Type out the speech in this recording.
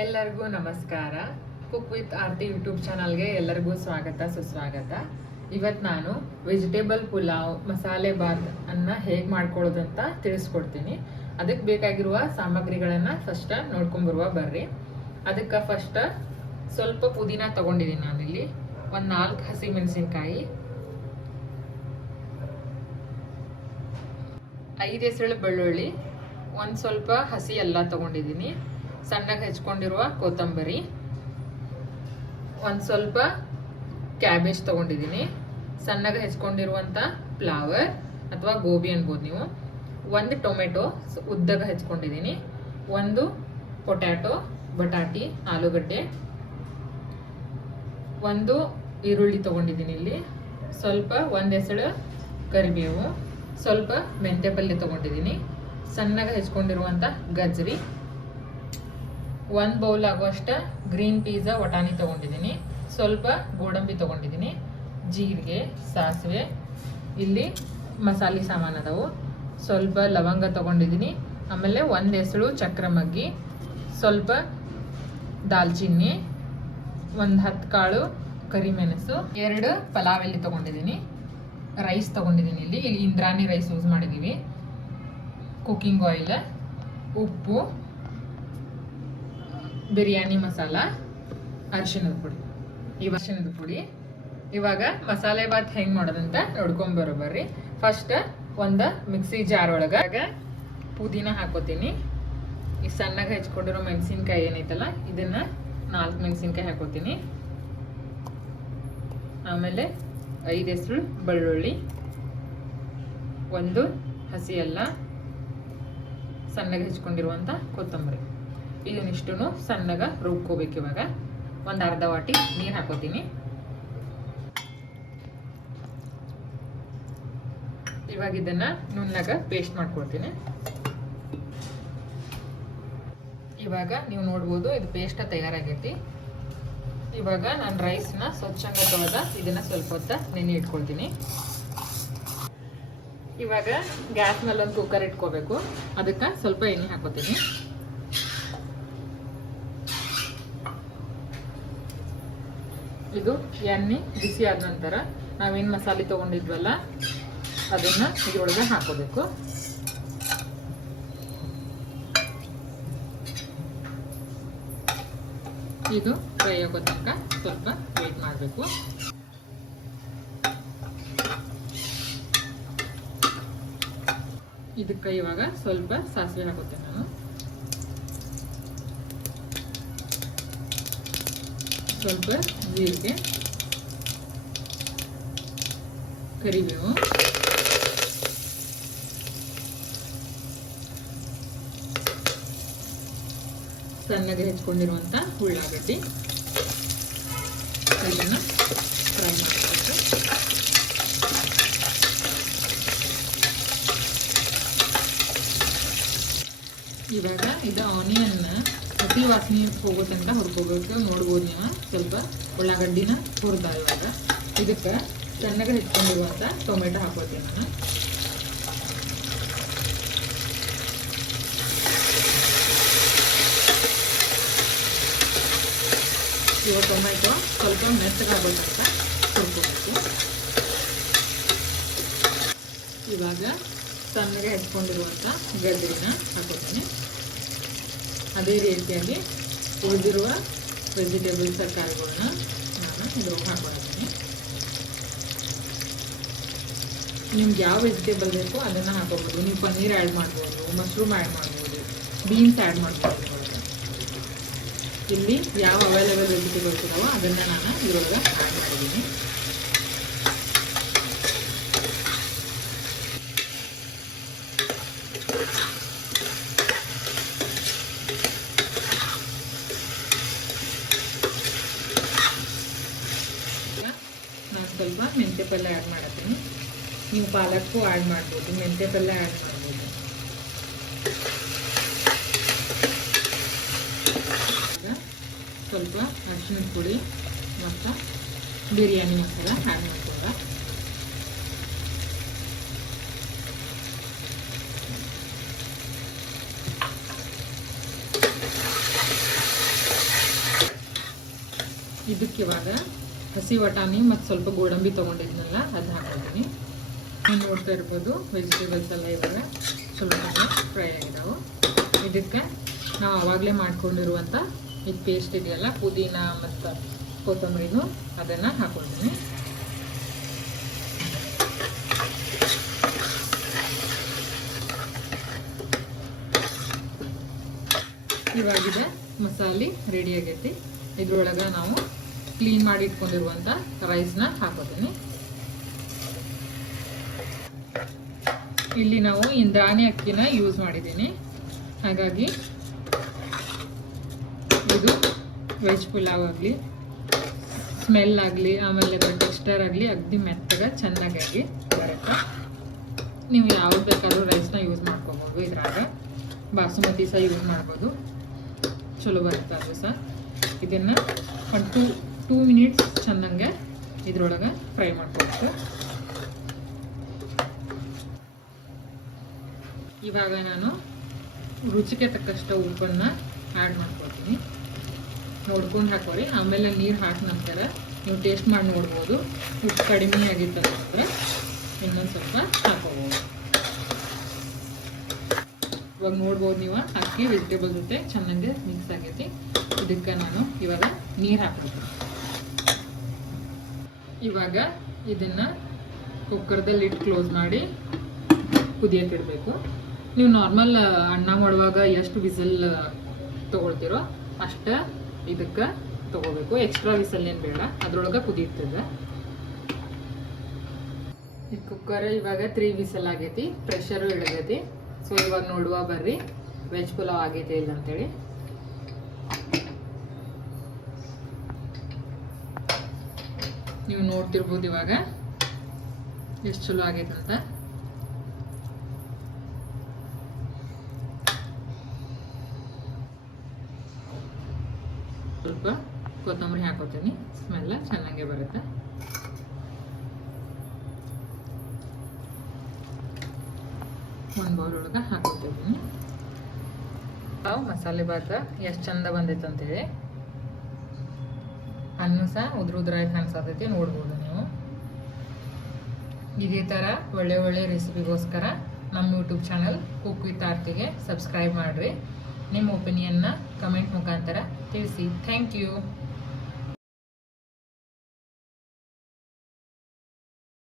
ಎಲ್ಲರಿಗೂ ನಮಸ್ಕಾರ. Cook with Aarti YouTube ಚಾನಲ್ಗೆ ಎಲ್ಲರಿಗೂ ಸ್ವಾಗತ ಸುಸ್ವಾಗತ. ಇವತ್ತು ನಾನು ವೆಜಿಟೇಬಲ್ ಪುಲಾವ್ ಮಸಾಲೆ ಬಾತ್ ಅನ್ನ ಹೇಗೆ ಮಾಡ್ಕೊಳ್ಳೋದು ಅಂತ ತಿಳಿಸ್ಕೊಡ್ತೀನಿ. ಅದಕ್ಕೆ ಬೇಕಾಗಿರುವ ಸಾಮಗ್ರಿಗಳನ್ನು ಫಸ್ಟ್ ನೋಡ್ಕೊಂಬರುವ ಬರ್ರಿ. ಅದಕ್ಕೆ ಫಸ್ಟ್ ಸ್ವಲ್ಪ ಪುದೀನ ತಗೊಂಡಿದ್ದೀನಿ ನಾನಿಲ್ಲಿ, ಒಂದು 4 ಹಸಿ ಮೆಣಸಿನ್ಕಾಯಿ, 5 ಹೆಸರು ಬೆಳ್ಳುಳ್ಳಿ, ಒಂದು ಸ್ವಲ್ಪ ಹಸಿ ಎಲ್ಲ ತಗೊಂಡಿದ್ದೀನಿ, ಸಣ್ಣಗೆ ಹೆಚ್ಕೊಂಡಿರುವ ಕೊತ್ತಂಬರಿ, ಒಂದು ಸ್ವಲ್ಪ ಕ್ಯಾಬೇಜ್ ತಗೊಂಡಿದ್ದೀನಿ, ಸಣ್ಣಗೆ ಹೆಚ್ಕೊಂಡಿರುವಂಥ ಫ್ಲವರ್ ಅಥವಾ ಗೋಬಿ ಅನ್ಬೋದು ನೀವು, ಒಂದು ಟೊಮೆಟೊ ಉದ್ದಗೆ ಹೆಚ್ಕೊಂಡಿದ್ದೀನಿ, ಒಂದು ಪೊಟ್ಯಾಟೊ ಬಟಾಟಿ ಆಲೂಗಡ್ಡೆ, ಒಂದು ಈರುಳ್ಳಿ ತಗೊಂಡಿದ್ದೀನಿ ಇಲ್ಲಿ, ಸ್ವಲ್ಪ ಒಂದು ಹೆಸಳು ಕರಿಬೇವು, ಸ್ವಲ್ಪ ಮೆಂತ್ಯ ಪಲ್ಯ ತಗೊಂಡಿದ್ದೀನಿ, ಸಣ್ಣಗೆ ಹೆಚ್ಕೊಂಡಿರುವಂಥ ಗಜ್ರಿ, 1 ಬೌಲ್ ಆಗುವಷ್ಟ ಗ್ರೀನ್ ಪೀಸ್ ವಟಾಣಿ ತಗೊಂಡಿದ್ದೀನಿ, ಸ್ವಲ್ಪ ಗೋಡಂಬಿ ತಗೊಂಡಿದ್ದೀನಿ, ಜೀರಿಗೆ, ಸಾಸಿವೆ, ಇಲ್ಲಿ ಮಸಾಲೆ ಸಾಮಾನು ಅದಾವು, ಸ್ವಲ್ಪ ಲವಂಗ ತಗೊಂಡಿದ್ದೀನಿ, ಆಮೇಲೆ 1 ಹೆಸಳು ಚಕ್ರ ಮಗ್ಗಿ, ಸ್ವಲ್ಪ ದಾಲ್ಚಿನ್ನಿ, ಒಂದು 10 ಕಾಳು ಕರಿಮೆಣಸು, 2 ಪಲಾವ್ ಎಲೆ ತಗೊಂಡಿದ್ದೀನಿ, ರೈಸ್ ತಗೊಂಡಿದ್ದೀನಿ ಇಲ್ಲಿ ಇಂದ್ರಾಣಿ ರೈಸ್ ಯೂಸ್ ಮಾಡಿದ್ದೀವಿ, ಕುಕ್ಕಿಂಗ್ ಆಯಿಲ್, ಉಪ್ಪು, ಬಿರಿಯಾನಿ ಮಸಾಲ, ಅರಿಶಿಣದ ಪುಡಿ. ಇವಾಗ ಮಸಾಲೆ ಬಾತ್ ಹೆಂಗೆ ಮಾಡೋದಂತ ನೋಡ್ಕೊಂಬರೋಬರ್ರಿ. ಫಸ್ಟ್ ಒಂದು ಮಿಕ್ಸಿ ಜಾರ್ ಒಳಗೆ ಪುದೀನ ಹಾಕೋತೀನಿ, ಈ ಸಣ್ಣಗೆ ಹೆಚ್ಕೊಂಡಿರೋ ಮೆಣಸಿನ್ಕಾಯಿ ಏನೈತಲ್ಲ ಇದನ್ನ 4 ಮೆಣಸಿನ್ಕಾಯಿ ಹಾಕೋತೀನಿ, ಆಮೇಲೆ 5 ಹೆಸರು ಬೆಳ್ಳುಳ್ಳಿ, 1 ಹಸಿ ಅಲ್ಲ, ಸಣ್ಣಗೆ ಹೆಚ್ಕೊಂಡಿರುವಂಥ ಕೊತ್ತಂಬರಿ, ಇದನ್ನಿಷ್ಟು ಸಣ್ಣಗೆ ರುಬ್ಕೋಬೇಕು. ಇವಾಗ ಒಂದು ಅರ್ಧ ವಾಟಿ ನೀರು ಹಾಕೋತೀನಿ. ಇವಾಗ ಇದನ್ನ ನುಣ್ಣಗೆ ಪೇಸ್ಟ್ ಮಾಡ್ಕೊಳ್ತೀನಿ. ಇವಾಗ ನೀವು ನೋಡ್ಬೋದು ಇದು ಪೇಸ್ಟ್ ತಯಾರಾಗೈತಿ. ಇವಾಗ ನಾನು ರೈಸ್ನ ಸ್ವಚ್ಛಂಗ ತೊಳೆದ ಇದನ್ನ ಸ್ವಲ್ಪ ಹೊತ್ತ ನೆನೆ ಇಟ್ಕೊಳ್ತೀನಿ. ಇವಾಗ ಗ್ಯಾಸ್ ಮೇಲೆ ಒಂದು ಕುಕ್ಕರ್ ಇಟ್ಕೋಬೇಕು, ಅದಕ್ಕೆ ಸ್ವಲ್ಪ ಎಣ್ಣೆ ಹಾಕೋತೀನಿ. ಇದು ಎಣ್ಣೆ ಬಿಸಿ ಆದ ನಂತರ ನಾವೇನು ಮಸಾಲೆ ತೊಗೊಂಡಿದ್ವಲ್ಲ ಅದನ್ನ ಇದರೊಳಗೆ ಹಾಕೋಬೇಕು. ಇದು ಫ್ರೈ ಆಗೋ ತನಕ ಸ್ವಲ್ಪ ವೇಟ್ ಮಾಡಬೇಕು. ಇದಕ್ಕೆ ಇವಾಗ ಸ್ವಲ್ಪ ಸಾಸಿವೆ ಹಾಕುತ್ತೇನೆ ನಾನು, ಸ್ವಲ್ಪ ಜೀರಿಗೆ, ಕರಿಬೇವು, ಸಣ್ಣಗೆ ಹೆಚ್ಕೊಂಡಿರುವಂಥ ಉಳ್ಳಾಗಡ್ಡಿ, ಇದನ್ನು ಫ್ರೈ ಮಾಡಬೇಕು. ಇವಾಗ ಇದು ಆನಿಯನ್ನ ಹಸಿ ವಾಸನೆ ಹೋಗೋ ತನಕ ಹುರ್ಕೋಬೇಕು. ನೋಡ್ಬೋದು ನೀವು, ಸ್ವಲ್ಪ ಉಳ್ಳಾಗಡ್ಡಿನ ಹುರಿದ. ಇವಾಗ ಇದಕ್ಕೆ ಸಣ್ಣಗೆ ಹೆಚ್ಕೊಂಡಿರುವಂಥ ಟೊಮೆಟೊ ಹಾಕೋತೀನಿ ನಾನು. ಇವಾಗ ಟೊಮೆಟೊ ಸ್ವಲ್ಪ ಮೆತ್ತಗೆ ಆಗೋ ತನಕ ಹುರ್ಕೋಬೇಕು. ಇವಾಗ ಸಣ್ಣಗೆ ಹೆಚ್ಕೊಂಡಿರುವಂಥ ಗಜ್ರಿನ ಹಾಕೋತೀನಿ. ಅದೇ ರೀತಿಯಾಗಿ ಉಳಿದಿರುವ ವೆಜಿಟೇಬಲ್ ತರಕಾರಿಗಳನ್ನ ನಾನು ಇದ್ರೊಳಗೆ ಹಾಕೊಂಡಿದ್ದೀನಿ. ನಿಮ್ಗೆ ಯಾವ ವೆಜಿಟೇಬಲ್ ಬೇಕೋ ಅದನ್ನು ಹಾಕೋಬೋದು. ನೀವು ಪನ್ನೀರ್ ಆ್ಯಡ್ ಮಾಡ್ಬೋದು, ಮಶ್ರೂಮ್ ಆ್ಯಡ್ ಮಾಡ್ಬೋದು, ಬೀನ್ಸ್ ಆ್ಯಡ್ ಮಾಡ್ಬೋದು. ಇಲ್ಲಿ ಯಾವ ಅವೈಲೇಬಲ್ ವೆಜಿಟೇಬಲ್ಸ್ ಇದಾವೋ ಅದನ್ನು ನಾನು ಇದ್ರೊಳಗೆ ಆ್ಯಡ್ ಮಾಡಿದ್ದೀನಿ. ನಾನು ಸ್ವಲ್ಪ ಮೆಂತ್ಯ ಪಲ್ಯ ಆ್ಯಡ್ ಮಾಡತ್ತೀನಿ. ನೀವು ಪಾಲಕ್ಕು ಆ್ಯಡ್ ಮಾಡ್ಬೋದು, ಮೆಂತ್ಯ ಪಲ್ಯ ಆ್ಯಡ್ ಮಾಡ್ಬೋದು. ಸ್ವಲ್ಪ ಅರಿಶಿಣದ ಪುಡಿ ಮತ್ತು ಬಿರಿಯಾನಿ ಮಸಾಲ ಆ್ಯಡ್ ಮಾಡ್ಕೊಂಡ. ಇದಕ್ಕೆ ಇವಾಗ ಹಸಿ ವಟಾಣಿ ಮತ್ತು ಸ್ವಲ್ಪ ಗೋಡಂಬಿ ತೊಗೊಂಡಿದ್ನಲ್ಲ ಅದು ಹಾಕ್ಕೊತೀನಿ. ನೀವು ನೋಡ್ತಾ ಇರ್ಬೋದು ವೆಜಿಟೇಬಲ್ಸ್ ಎಲ್ಲ ಇವಾಗ ಸ್ವಲ್ಪ ಫ್ರೈ ಆಗಿದಾವೆ. ಇದಕ್ಕೆ ನಾವು ಆವಾಗಲೇ ಮಾಡ್ಕೊಂಡಿರುವಂಥ ಇದು ಪೇಸ್ಟ್ ಇದೆಯಲ್ಲ ಪುದೀನ ಮತ್ತು ಕೊತ್ತಂಬರಿನೂ ಅದನ್ನು ಹಾಕ್ಕೊಳ್ತೀನಿ. ಇವಾಗಿದೆ ಮಸಾಲೆ ರೆಡಿ ಆಗೈತಿ. ಇದ್ರೊಳಗೆ ನಾವು ಕ್ಲೀನ್ ಮಾಡಿ ಇಟ್ಕೊಂಡಿರುವಂಥ ರೈಸ್ನ ಹಾಕೋತೀನಿ. ಇಲ್ಲಿ ನಾವು ಇಂದ್ರಾಣಿ ಅಕ್ಕಿನ ಯೂಸ್ ಮಾಡಿದ್ದೀನಿ, ಹಾಗಾಗಿ ಇದು ವೆಜ್ ಪುಲಾವ್ ಆಗಲಿ ಸ್ಮೆಲ್ ಆಗಲಿ ಆಮೇಲೆ ಟೆಕ್ಸ್ಚರ್ ಆಗಲಿ ಅಗ್ದಿ ಮೆತ್ತಗೆ ಚೆನ್ನಾಗಿ ಬರುತ್ತೆ. ನೀವು ಯಾವ್ದು ಬೇಕಾದರೂ ರೈಸ್ನ ಯೂಸ್ ಮಾಡ್ಕೋಬೋದು. ಇದ್ರಾಗ ಬಾಸುಮತಿ ಸಹ ಯೂಸ್ ಮಾಡ್ಬೋದು, ಚಲೋ ಬರುತ್ತೆ ಅದು ಸಹ. ಇದನ್ನು ಒಂದು ಟೂ ಮಿನಿಟ್ಸ್ ಚೆನ್ನಾಗೆ ಇದ್ರೊಳಗೆ ಫ್ರೈ ಮಾಡ್ಕೊಬೇಕು. ಇವಾಗ ನಾನು ರುಚಿಗೆ ತಕ್ಕಷ್ಟು ಉಪ್ಪನ್ನು ಆ್ಯಡ್ ಮಾಡ್ಕೊತೀನಿ. ನೋಡ್ಕೊಂಡು ಹಾಕೋರಿ. ಆಮೇಲೆ ನೀರು ಹಾಕಿದ ನಂತರ ನೀವು ಟೇಸ್ಟ್ ಮಾಡಿ ನೋಡ್ಬೋದು. ಉಪ್ಪು ಕಡಿಮೆ ಆಗಿತ್ತು ಅಂತಂದರೆ ಇನ್ನೊಂದು ಸ್ವಲ್ಪ ಹಾಕೋಬೋದು. ಇವಾಗ ನೋಡ್ಬೋದು ನೀವು ಅಕ್ಕಿ ವೆಜಿಟೇಬಲ್ ಜೊತೆ ಚೆನ್ನಾಗಿ ಮಿಕ್ಸ್ ಆಗೈತಿ. ಇದಕ್ಕೆ ನಾನು ಇವಾಗ ನೀರು ಹಾಕ್ಬೇಕು. ಇವಾಗ ಇದನ್ನು ಕುಕ್ಕರ್ದಲ್ಲಿ ಇಟ್ಟು ಕ್ಲೋಸ್ ಮಾಡಿ ಕುದಿಯಕ್ಕೆ ಇಡಬೇಕು. ನೀವು ನಾರ್ಮಲ್ ಅನ್ನ ಮಾಡುವಾಗ ಎಷ್ಟು ವಿಸಲ್ ತೊಗೊಳ್ತೀರೋ ಅಷ್ಟು ಇದಕ್ಕೆ ತೊಗೋಬೇಕು. ಎಕ್ಸ್ಟ್ರಾ ವಿಸಲ್ ಏನು ಬೇಡ, ಅದ್ರೊಳಗೆ ಕುದಿಯುತ್ತದೆ. ಈ ಕುಕ್ಕರ್ ಇವಾಗ 3 ವಿಸಲ್ ಆಗೈತಿ, ಪ್ರೆಷರು ಇಳಿದೈತಿ. ಸೊ ಇವಾಗ ನೋಡುವ ಬರ್ರಿ ವೆಜ್ ಪುಲಾವ್ ಆಗೈತೆ ಇಲ್ಲ ಅಂತೇಳಿ. ನೀವು ನೋಡ್ತಿರ್ಬೋದು ಇವಾಗ ಎಷ್ಟು ಚಲೋ ಆಗೈತೆ ಅಂತ. ಸ್ವಲ್ಪ ಕೊತ್ತಂಬರಿ ಹಾಕೋತೀನಿ, ಸ್ಮೆಲ್ಲ ಚೆನ್ನಾಗೇ ಬರುತ್ತೆ. ಒಂದು ಬೌಲ್ ಒಳಗೆ ಹಾಕೋತಿದ್ದೀನಿ. ಮಸಾಲೆ ಭಾತ ಎಷ್ಟು ಚಂದ ಬಂದೈತೆ ಅಂತೇಳಿ. ಅನ್ನು ಸಹ ಉದ್ರಾಗಿ ಕಾಣಿಸತೈತಿ, ನೋಡ್ಬೋದು ನೀವು. ಇದೇ ಥರ ಒಳ್ಳೆ ರೆಸಿಪಿಗೋಸ್ಕರ ನಮ್ಮ ಯೂಟ್ಯೂಬ್ ಚಾನಲ್ ಕುಕ್ ವಿತ್ ಆರ್ತಿಗೆ ಸಬ್ಸ್ಕ್ರೈಬ್ ಮಾಡಿರಿ. ನಿಮ್ಮ ಒಪಿನಿಯನ್ನ ಕಮೆಂಟ್ ಮುಖಾಂತರ ತಿಳಿಸಿ. Thank you.